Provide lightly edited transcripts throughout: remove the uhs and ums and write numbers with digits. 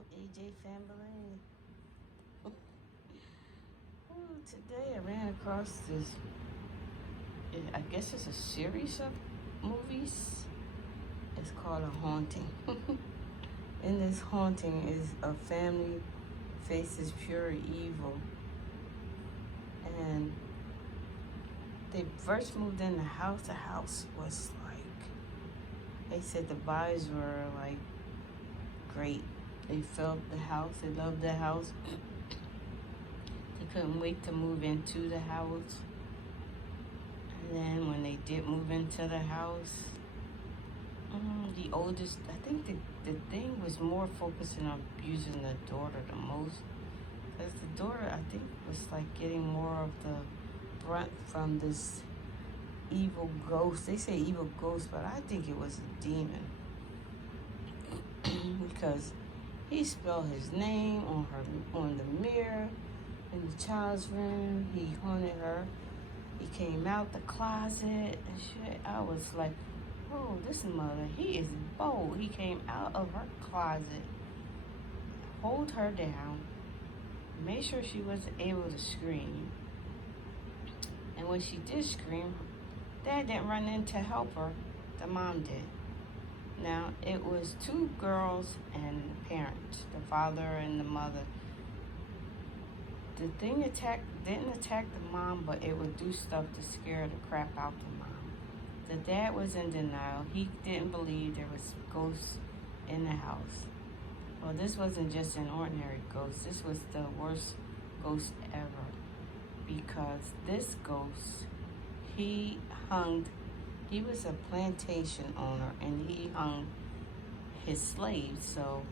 up, AJ family? Ooh, today I ran across this, I guess it's a series of movies. It's called A Haunting. In this haunting is a family faces pure evil. And they first moved in the house. The house was like, they said the vibes were like great. They felt the house, they loved the house. They couldn't wait to move into the house. And then when they did move into the house, the oldest, I think the thing was more focusing on abusing the daughter the most. Because the daughter, I think, was like getting more of the brunt from this evil ghost. They say evil ghost, but I think it was a demon. Because he spelled his name on the mirror in the child's room. He haunted her. He came out the closet and shit. I was like, oh, this mother, he is bold. He came out of her closet, hold her down, made sure she wasn't able to scream. And when she did scream, Dad didn't run in to help her. The mom did. Now, it was two girls and the parents, the father and the mother. The thing didn't attack the mom, but it would do stuff to scare the crap out the mom. The dad was in denial. He didn't believe there was ghosts in the house. Well, this wasn't just an ordinary ghost. This was the worst ghost ever. Because this ghost, he was a plantation owner, and he hung his slaves. So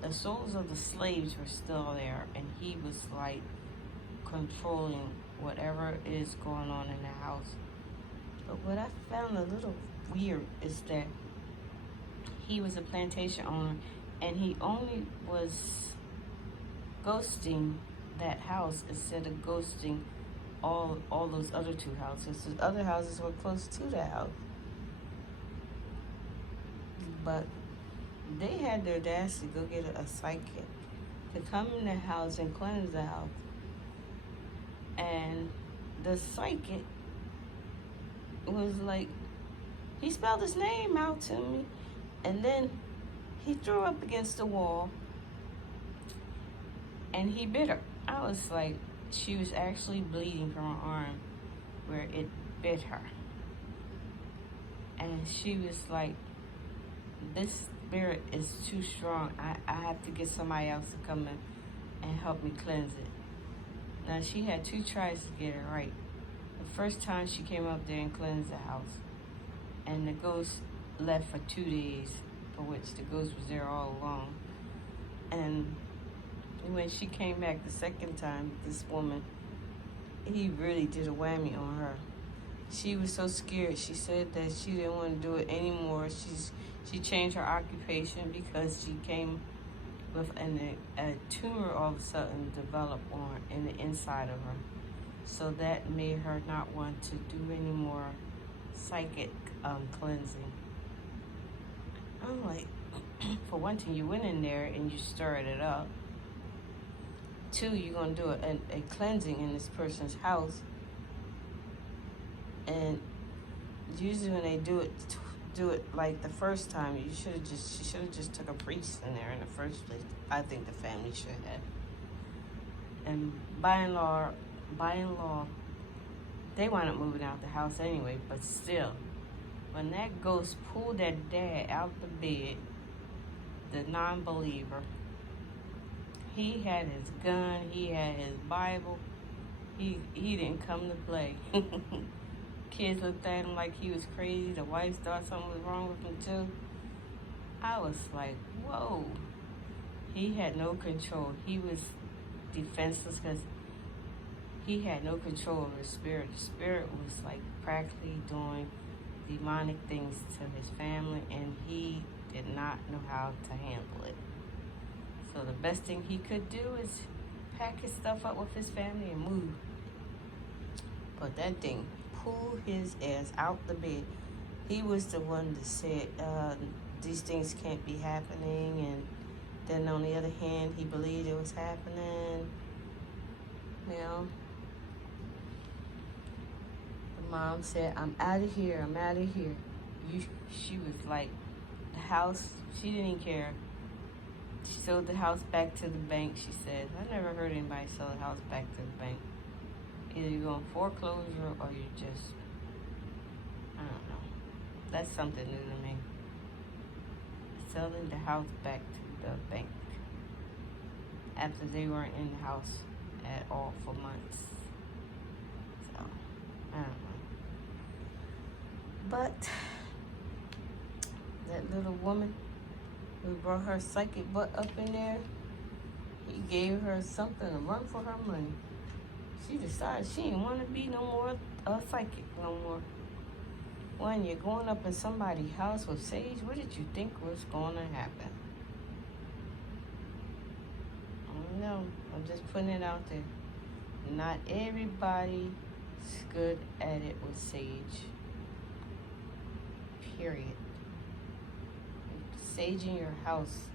the souls of the slaves were still there, and he was like controlling whatever is going on in the house. But what I found a little weird is that he was a plantation owner, and he only was ghosting that house instead of ghosting all those other two houses. The other houses were close to that house. But they had the audacity to go get a psychic to come in the house and cleanse the house. And the psychic was like, he spelled his name out to me, and then he threw up against the wall and he bit her. I was like, she was actually bleeding from her arm where it bit her. And she was like, this spirit is too strong. I have to get somebody else to come in and help me cleanse it. Now, she had 2 tries to get it right. The first time she came up there and cleansed the house, and the ghost left for 2 days, for which the ghost was there all along. And when she came back the second time, this woman, he really did a whammy on her. She was so scared. She said that she didn't want to do it anymore. She changed her occupation because she came with a tumor all of a sudden developed in the inside of her. So that made her not want to do any more psychic cleansing. I'm like, for one thing, you went in there and you stirred it up. 2, you're going to do a cleansing in this person's house. And usually when they do it like the first time, she should have just took a priest in there in the first place. I think the family should have. And by and law, they wound up moving out the house anyway. But still, when that ghost pulled that dad out the bed, the non-believer, he had his gun, he had his Bible. He didn't come to play. Kids looked at him like he was crazy. The wife thought something was wrong with him too. I was like, whoa. He had no control. He was defenseless because he had no control over the spirit. The spirit was like practically doing demonic things to his family, and he did not know how to handle it. So the best thing he could do is pack his stuff up with his family and move. But that thing pulled his ass out the bed. He was the one that said, these things can't be happening, and Then on the other hand, he believed it was happening. You know, the mom said, "I'm out of here. I'm out of here." She was like, the house. She didn't even care. She sold the house back to the bank. She said, "I never heard anybody sell a house back to the bank. Either you go on foreclosure or you just, I don't know. That's something new to me. Selling the house back to the bank after they weren't in the house at all for months. So, I don't know. But that little woman who brought her psychic butt up in there, he gave her something to run for her money. She decided she didn't want to be no more a psychic no more. When you're going up in somebody's house with sage, what did you think was going to happen? I don't know. I'm just putting it out there. Not everybody's good at it with sage. Period. Saging your house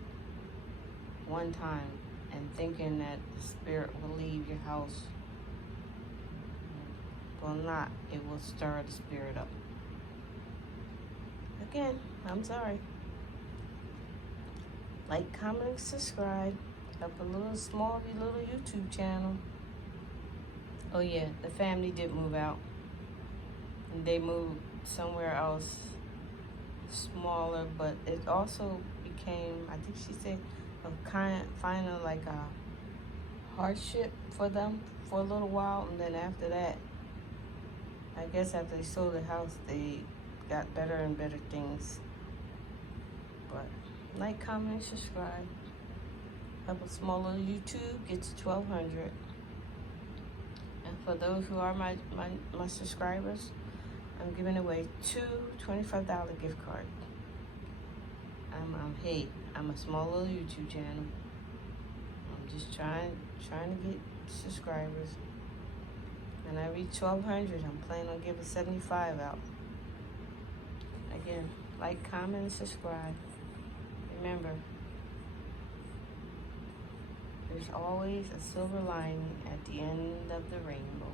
one time and thinking that the spirit will leave your house will not. It will stir the spirit up. Again, I'm sorry. Like, comment, subscribe. Help a little small little YouTube channel. Oh yeah, the family did move out. And they moved somewhere else smaller, but it also became, I think she said, kind of like a hardship for them for a little while, and then after that, I guess after they sold the house, they got better and better things. But like, comment, subscribe. Help a small little YouTube get to 1,200. And for those who are my subscribers, I'm giving away two $25 gift cards. I'm a small little YouTube channel. I'm just trying to get subscribers. When I reach 1,200, I'm planning on giving 75 out. Again, like, comment, and subscribe. Remember, there's always a silver lining at the end of the rainbow.